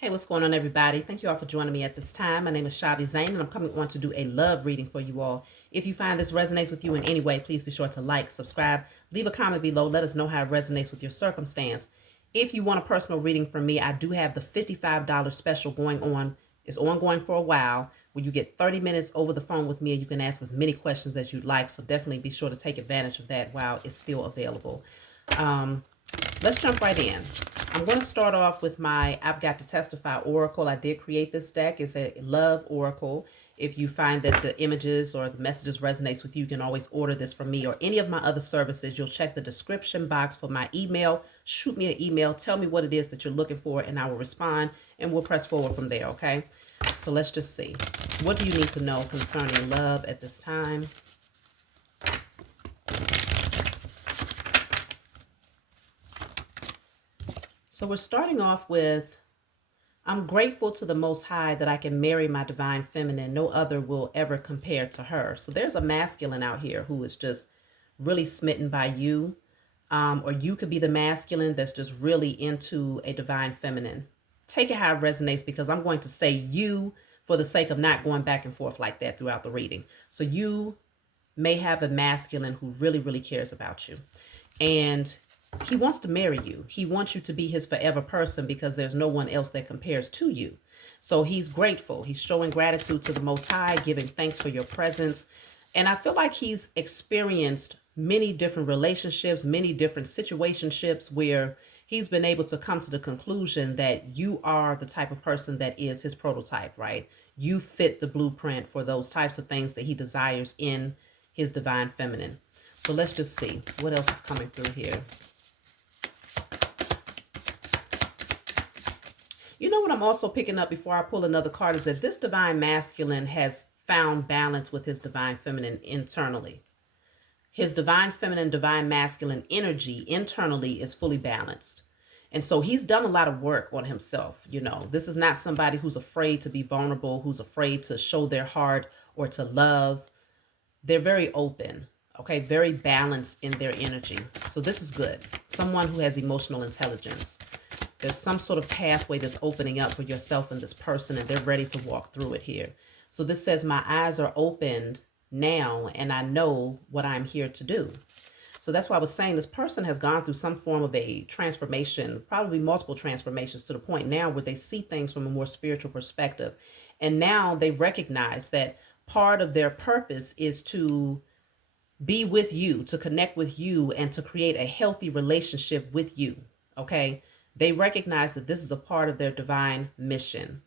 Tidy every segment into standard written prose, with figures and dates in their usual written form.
Hey, what's going on, everybody? Thank you all for joining me at this time. My name is Shavi Zane, and I'm coming on to do a love reading for you all. If you find this resonates with you in any way, please be sure to like, subscribe, leave a comment below. Let us know how it resonates with your circumstance. If you want a personal reading from me, I do have the $55 special going on. It's ongoing for a while, where you get 30 minutes over the phone with me, and you can ask as many questions as you'd like. So definitely be sure to take advantage of that while it's still available. Let's jump right in. I'm going to start off with my I've Got to Testify Oracle. I did create this deck. It's a love oracle. If you find that the images or the messages resonates with you, you can always order this from me or any of my other services. You'll check the description box for my email. Shoot me an email. Tell me what it is that you're looking for, and I will respond, and we'll press forward from there, okay? So let's just see. What do you need to know concerning love at this time? So we're starting off with, I'm grateful to the Most High that I can marry my divine feminine. No other will ever compare to her. So there's a masculine out here who is just really smitten by you. Or you could be the masculine that's just really into a divine feminine. Take it how it resonates, because I'm going to say you for the sake of not going back and forth like that throughout the reading. So you may have a masculine who really, really cares about you. And he wants to marry you. He wants you to be his forever person because there's no one else that compares to you. So he's grateful. He's showing gratitude to the Most High, giving thanks for your presence. And I feel like he's experienced many different relationships, many different situationships where he's been able to come to the conclusion that you are the type of person that is his prototype, right? You fit the blueprint for those types of things that he desires in his divine feminine. So let's just see what else is coming through here. You know what I'm also picking up before I pull another card is that this divine masculine has found balance with his divine feminine internally. His divine feminine, divine masculine energy internally is fully balanced. And so he's done a lot of work on himself. You know, this is not somebody who's afraid to be vulnerable, who's afraid to show their heart or to love. They're very open, okay, very balanced in their energy. So this is good. Someone who has emotional intelligence. There's some sort of pathway that's opening up for yourself and this person, and they're ready to walk through it here. So this says, my eyes are opened now, and I know what I'm here to do. So that's why I was saying this person has gone through some form of a transformation, probably multiple transformations, to the point now where they see things from a more spiritual perspective. And now they recognize that part of their purpose is to be with you, to connect with you, and to create a healthy relationship with you, okay? They recognize that this is a part of their divine mission.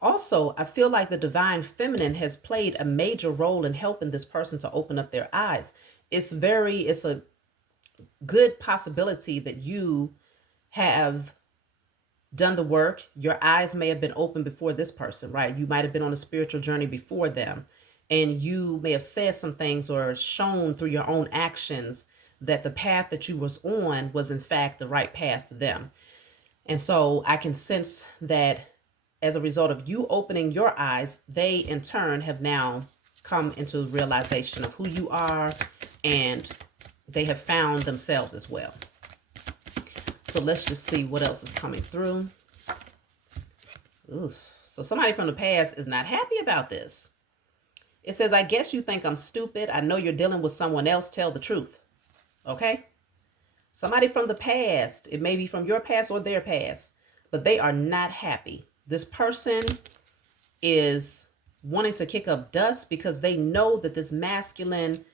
Also, I feel like the divine feminine has played a major role in helping this person to open up their eyes. It's a good possibility that you have done the work. Your eyes may have been open before this person, right? You might have been on a spiritual journey before them, and you may have said some things or shown through your own actions that the path that you was on was in fact the right path for them. And so I can sense that as a result of you opening your eyes, they in turn have now come into the realization of who you are, and they have found themselves as well. So let's just see what else is coming through. Oof. So somebody from the past is not happy about this. It says, I guess you think I'm stupid. I know you're dealing with someone else. Tell the truth. Okay? Somebody from the past. It may be from your past or their past, but they are not happy. This person is wanting to kick up dust because they know that this masculine,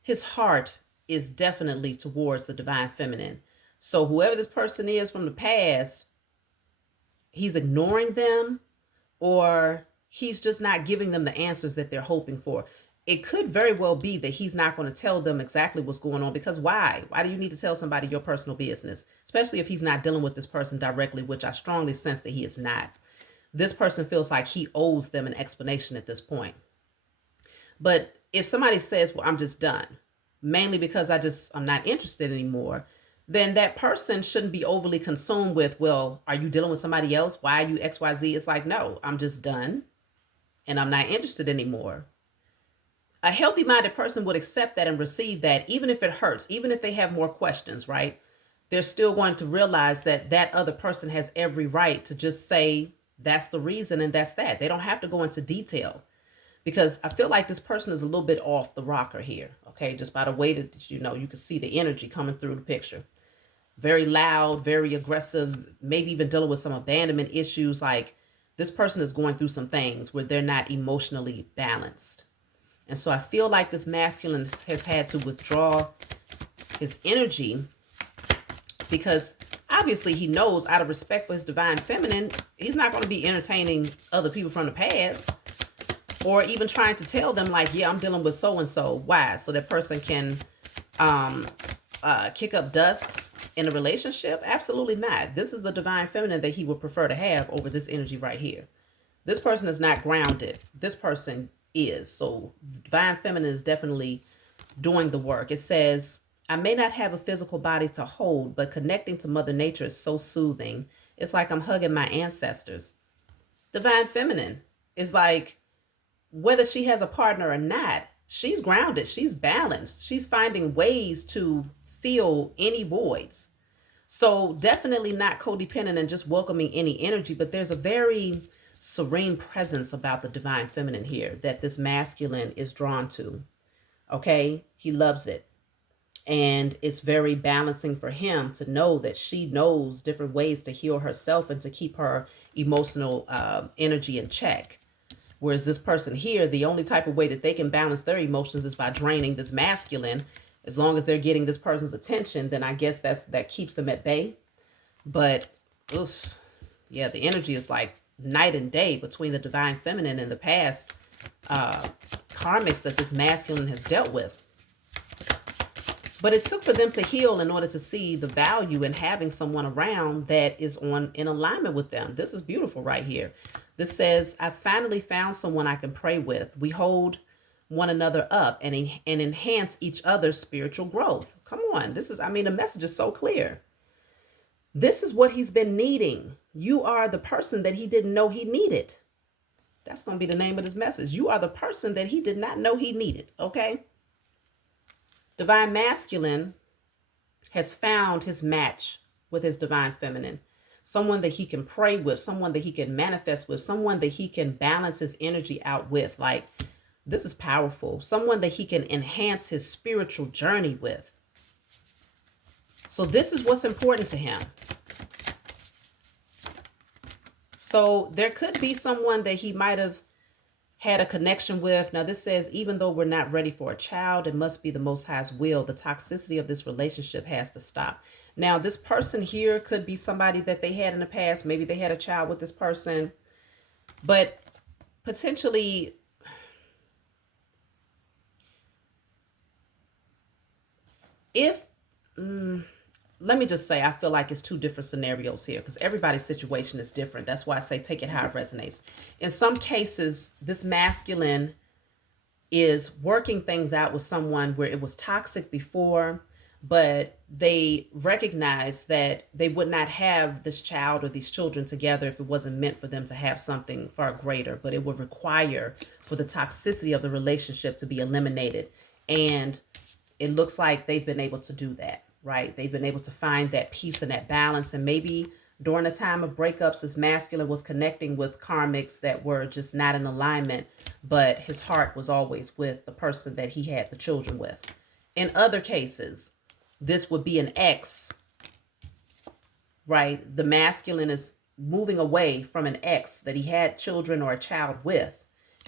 his heart is definitely towards the divine feminine. So whoever this person is from the past, he's ignoring them, or he's just not giving them the answers that they're hoping for. It could very well be that he's not going to tell them exactly what's going on, because why? Why do you need to tell somebody your personal business? Especially if he's not dealing with this person directly, which I strongly sense that he is not. This person feels like he owes them an explanation at this point. But if somebody says, well, I'm just done, mainly because I'm not interested anymore, then that person shouldn't be overly consumed with, well, are you dealing with somebody else? Why are you XYZ? It's like, no, I'm just done and I'm not interested anymore. A healthy-minded person would accept that and receive that, even if it hurts, even if they have more questions, right? they're still going to realize that that other person has every right to just say that's the reason and that's that. They don't have to go into detail, because I feel like this person is a little bit off the rocker here. Okay, just by the way that you can see the energy coming through the picture. Very loud, very aggressive, maybe even dealing with some abandonment issues. Like, this person is going through some things where they're not emotionally balanced. And so I feel like this masculine has had to withdraw his energy, because obviously he knows, out of respect for his divine feminine, he's not going to be entertaining other people from the past, or even trying to tell them like, yeah, I'm dealing with so-and-so. Why? So that person can kick up dust in a relationship? Absolutely not. This is the divine feminine that he would prefer to have over this energy right here. This person is not grounded. This person is. So divine feminine is definitely doing the work. It says, I may not have a physical body to hold, but connecting to Mother Nature is so soothing. It's like I'm hugging my ancestors. Divine feminine is like, whether she has a partner or not, she's grounded, she's balanced, she's finding ways to fill any voids. So definitely not codependent and just welcoming any energy, but there's a very serene presence about the divine feminine here that this masculine is drawn to. Okay, he loves it. And it's very balancing for him to know that she knows different ways to heal herself and to keep her emotional energy in check. Whereas this person here, the only type of way that they can balance their emotions is by draining this masculine. As long as they're getting this person's attention, then I guess that keeps them at bay. But, oof, yeah, the energy is like night and day between the divine feminine and the past karmics that this masculine has dealt with. But it took for them to heal in order to see the value in having someone around that is in alignment with them. This is beautiful right here. This says, I finally found someone I can pray with. We hold one another up and enhance each other's spiritual growth. Come on. The message is so clear. This is what he's been needing. You are the person that he didn't know he needed. That's going to be the name of this message. You are the person that he did not know he needed. Okay. Divine masculine has found his match with his divine feminine. Someone that he can pray with, someone that he can manifest with, someone that he can balance his energy out with. Like, this is powerful. Someone that he can enhance his spiritual journey with. So this is what's important to him. So there could be someone that he might have had a connection with. Now this says, even though we're not ready for a child, it must be the Most High's will. The toxicity of this relationship has to stop. Now this person here could be somebody that they had in the past. Maybe they had a child with this person, but potentially let me just say, I feel like it's two different scenarios here because everybody's situation is different. That's why I say take it how it resonates. In some cases, this masculine is working things out with someone where it was toxic before, but they recognize that they would not have this child or these children together if it wasn't meant for them to have something far greater. But it would require for the toxicity of the relationship to be eliminated. And it looks like they've been able to do that. Right? They've been able to find that peace and that balance. And maybe during the time of breakups, this masculine was connecting with karmics that were just not in alignment, but his heart was always with the person that he had the children with. In other cases, this would be an ex, right? The masculine is moving away from an ex that he had children or a child with.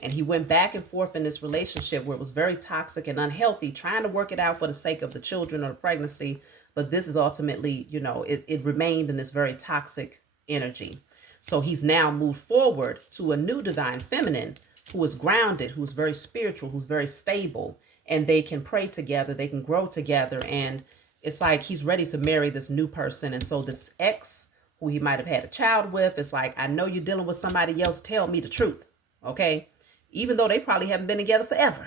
And he went back and forth in this relationship where it was very toxic and unhealthy, trying to work it out for the sake of the children or the pregnancy. But this is ultimately, it remained in this very toxic energy. So he's now moved forward to a new divine feminine who is grounded, who's very spiritual, who's very stable. And they can pray together. They can grow together. And it's like he's ready to marry this new person. And so this ex who he might have had a child with, it's like, I know you're dealing with somebody else. Tell me the truth. Okay. Even though they probably haven't been together forever.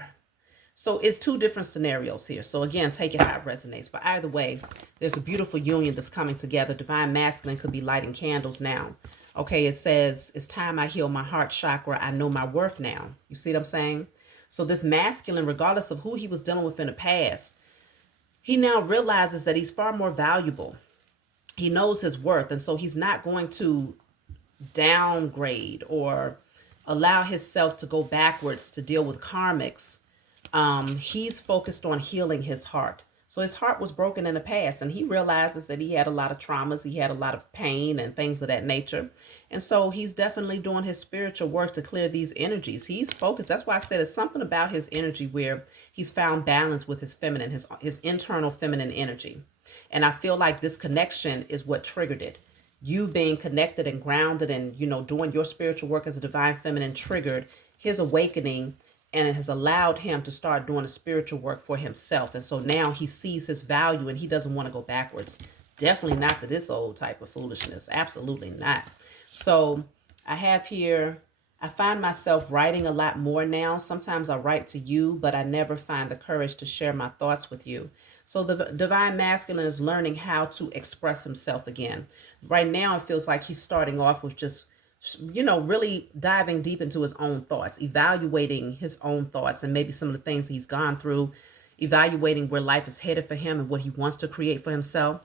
So it's two different scenarios here. So again, take it how it resonates. But either way, there's a beautiful union that's coming together. Divine masculine could be lighting candles now. Okay, it says, it's time I heal my heart chakra. I know my worth now. You see what I'm saying? So this masculine, regardless of who he was dealing with in the past, he now realizes that he's far more valuable. he knows his worth, and so he's not going to downgrade or allow himself to go backwards to deal with karmics. He's focused on healing his heart. So his heart was broken in the past, and he realizes that he had a lot of traumas, he had a lot of pain and things of that nature. And so he's definitely doing his spiritual work to clear these energies. He's focused. That's why I said it's something about his energy where he's found balance with his feminine, his internal feminine energy. And I feel like this connection is what triggered it. You being connected and grounded and, doing your spiritual work as a divine feminine triggered his awakening, and it has allowed him to start doing the spiritual work for himself. And so now he sees his value and he doesn't want to go backwards. Definitely not to this old type of foolishness. Absolutely not. So I have here, I find myself writing a lot more now. Sometimes I write to you, but I never find the courage to share my thoughts with you. So the divine masculine is learning how to express himself again. Right now, it feels like he's starting off with just, really diving deep into his own thoughts, evaluating his own thoughts and maybe some of the things he's gone through, evaluating where life is headed for him and what he wants to create for himself.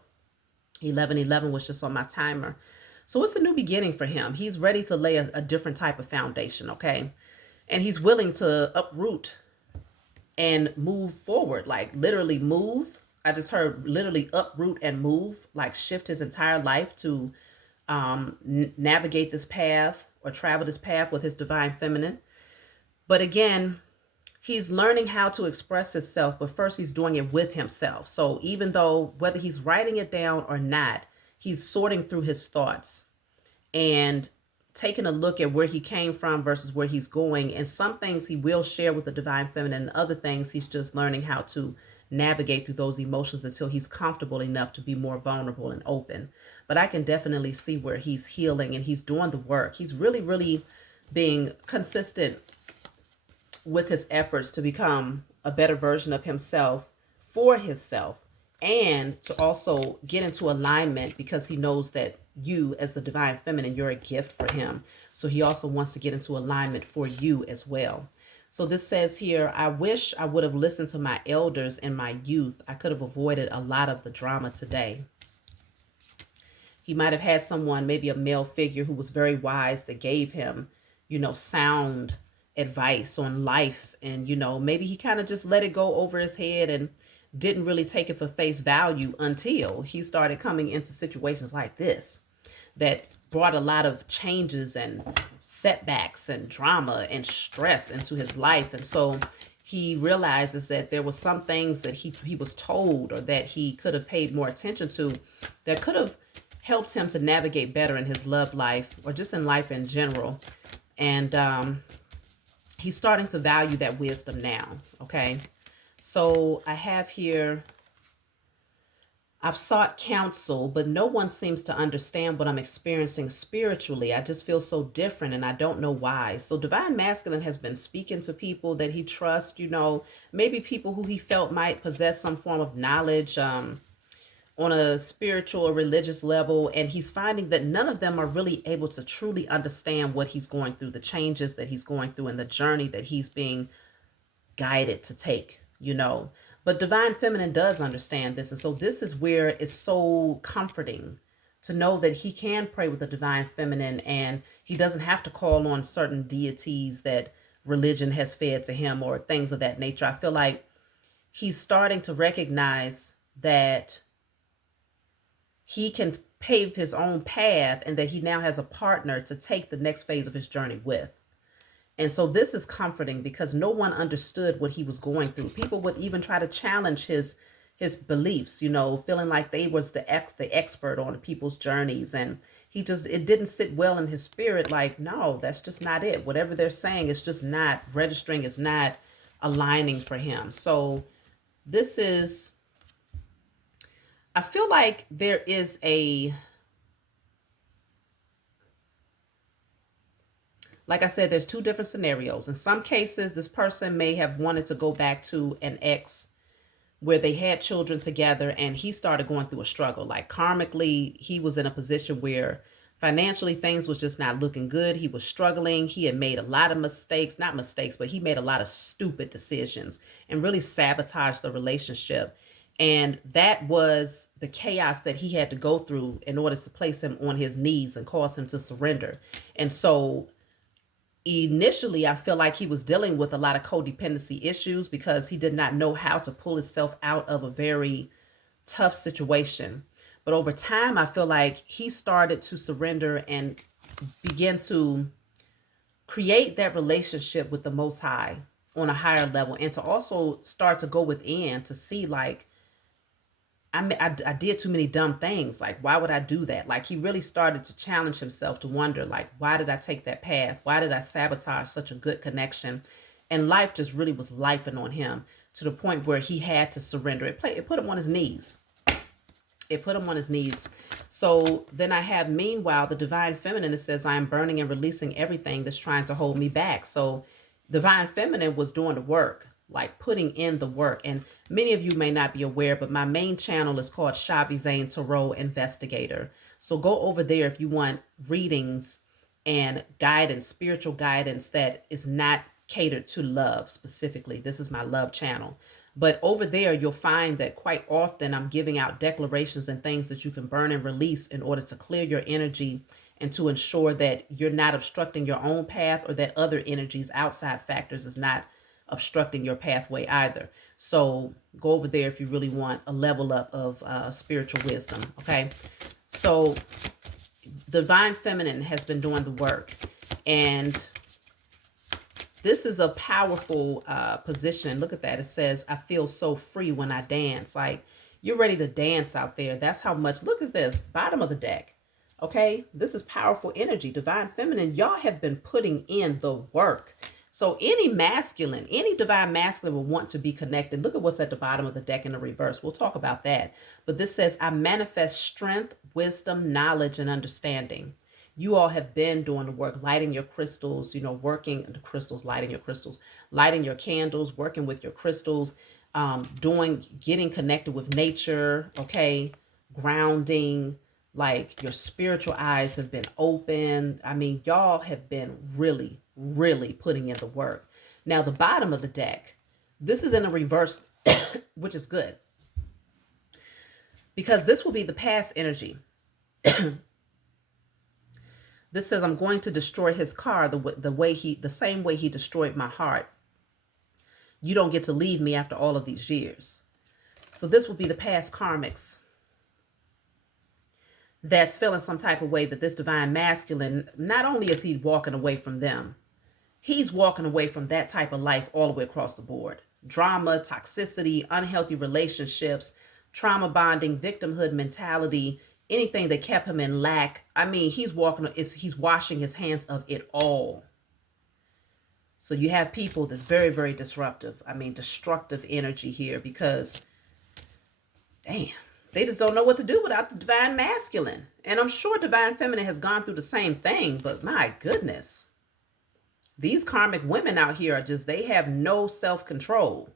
1111 was just on my timer. So it's a new beginning for him. He's ready to lay a different type of foundation, okay? And he's willing to uproot and move forward, like literally move. I just heard literally uproot and move, like shift his entire life to navigate this path or travel this path with his divine feminine. But again, he's learning how to express himself, but first he's doing it with himself. So even though whether he's writing it down or not, he's sorting through his thoughts and taking a look at where he came from versus where he's going. And some things he will share with the divine feminine, and other things he's just learning how to navigate through those emotions until he's comfortable enough to be more vulnerable and open. But I can definitely see where he's healing and he's doing the work. He's really, really being consistent with his efforts to become a better version of himself for himself, and to also get into alignment, because he knows that you as the divine feminine, you're a gift for him. So he also wants to get into alignment for you as well. So this says here, I wish I would have listened to my elders in my youth. I could have avoided a lot of the drama today. He might have had someone, maybe a male figure who was very wise, that gave him, sound advice on life. And, maybe he kind of just let it go over his head and didn't really take it for face value until he started coming into situations like this that brought a lot of changes and setbacks and drama and stress into his life. And so he realizes that there were some things that he was told or that he could have paid more attention to that could have helped him to navigate better in his love life or just in life in general. And he's starting to value that wisdom now, okay? So I have here, I've sought counsel, but no one seems to understand what I'm experiencing spiritually. I just feel so different and I don't know why. So divine masculine has been speaking to people that he trusts, maybe people who he felt might possess some form of knowledge on a spiritual or religious level. And he's finding that none of them are really able to truly understand what he's going through, the changes that he's going through and the journey that he's being guided to take. But divine feminine does understand this. And so this is where it's so comforting to know that he can pray with the divine feminine and he doesn't have to call on certain deities that religion has fed to him or things of that nature. I feel like he's starting to recognize that he can pave his own path and that he now has a partner to take the next phase of his journey with. And so this is comforting because no one understood what he was going through. People would even try to challenge his beliefs, feeling like they was the expert on people's journeys. And it didn't sit well in his spirit. Like, no, that's just not it. Whatever they're saying is just not registering. It's not aligning for him. So this is, I feel like there is like I said, there's two different scenarios. In some cases, this person may have wanted to go back to an ex where they had children together and he started going through a struggle. Like karmically, he was in a position where financially things was just not looking good. He was struggling. He had made a lot of mistakes, not mistakes, but he made a lot of stupid decisions and really sabotaged the relationship. And that was the chaos that he had to go through in order to place him on his knees and cause him to surrender. And so initially, I feel like he was dealing with a lot of codependency issues because he did not know how to pull himself out of a very tough situation. But over time, I feel like he started to surrender and begin to create that relationship with the Most High on a higher level, and to also start to go within to see, like, I did too many dumb things. Like, why would I do that? Like, he really started to challenge himself to wonder, like, why did I take that path? Why did I sabotage such a good connection? And life just really was lifing on him to the point where he had to surrender. It put him on his knees. It put him on his knees. So then I have, meanwhile, the divine feminine. It says, I am burning and releasing everything that's trying to hold me back. So divine feminine was doing the work, like putting in the work. And many of you may not be aware, but my main channel is called Shavi Zane Tarot Investigator. So go over there if you want readings and guidance, spiritual guidance that is not catered to love specifically. This is my love channel. But over there, you'll find that quite often I'm giving out declarations and things that you can burn and release in order to clear your energy and to ensure that you're not obstructing your own path, or that other energies, outside factors, is not obstructing your pathway either. So go over there if you really want a level up of spiritual wisdom. Okay. So divine feminine has been doing the work, and this is a powerful position. Look at that. It says, I feel so free when I dance. Like, you're ready to dance out there. That's how much. Look at this, bottom of the deck. Okay, this is powerful energy. Divine feminine, y'all have been putting in the work. So any masculine, any divine masculine will want to be connected. Look at what's at the bottom of the deck in the reverse. We'll talk about that. But this says, I manifest strength, wisdom, knowledge, and understanding. You all have been doing the work, lighting your crystals, working the crystals, lighting your crystals, lighting your candles, working with your crystals, getting connected with nature. Okay. Grounding. Like, your spiritual eyes have been open. I mean, y'all have been really, really putting in the work. Now, the bottom of the deck, this is in a reverse, which is good, because this will be the past energy. This says, I'm going to destroy his car the same way he destroyed my heart. You don't get to leave me after all of these years. So this will be the past karmics that's feeling some type of way that this divine masculine, not only is he walking away from them, he's walking away from that type of life all the way across the board. Drama, toxicity, unhealthy relationships, trauma bonding, victimhood mentality, anything that kept him in lack. I mean, he's washing his hands of it all. So you have people that's very, very disruptive. I mean, destructive energy here, because, damn, they just don't know what to do without the divine masculine. And I'm sure divine feminine has gone through the same thing, but my goodness, these karmic women out here are they have no self-control,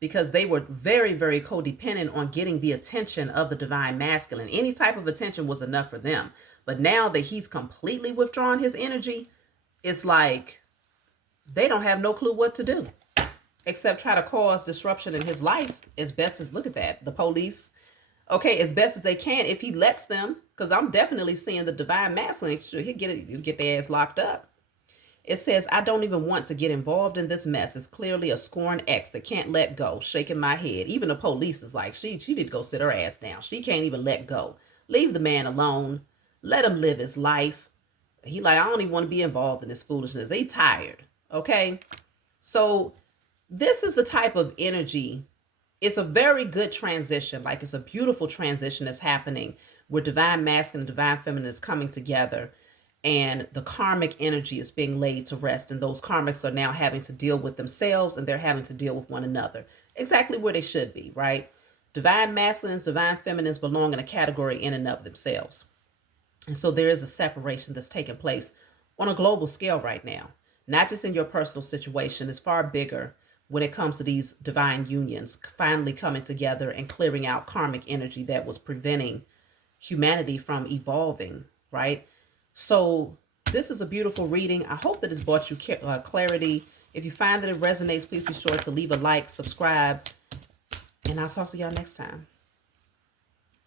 because they were very, very codependent on getting the attention of the divine masculine. Any type of attention was enough for them. But now that he's completely withdrawn his energy, it's like they don't have no clue what to do except try to cause disruption in his life as best as, look at that, the police. Okay, as best as they can, if he lets them, because I'm definitely seeing the divine masculine, he'll get their ass locked up. It says, I don't even want to get involved in this mess. It's clearly a scorned ex that can't let go. Shaking my head. Even the police is like, she need to go sit her ass down. She can't even let go. Leave the man alone. Let him live his life. He like, I don't even want to be involved in this foolishness. They tired. Okay. So this is the type of energy. It's a very good transition. Like, it's a beautiful transition that's happening where divine masculine and divine feminine is coming together. And the karmic energy is being laid to rest. And those karmics are now having to deal with themselves, and they're having to deal with one another. Exactly where they should be, right? Divine masculines, divine feminines belong in a category in and of themselves. And so there is a separation that's taking place on a global scale right now. Not just in your personal situation. It's far bigger when it comes to these divine unions finally coming together and clearing out karmic energy that was preventing humanity from evolving, right? So this is a beautiful reading. I hope that it's brought you clarity. If you find that it resonates, please be sure to leave a like, subscribe, And I'll talk to y'all next time.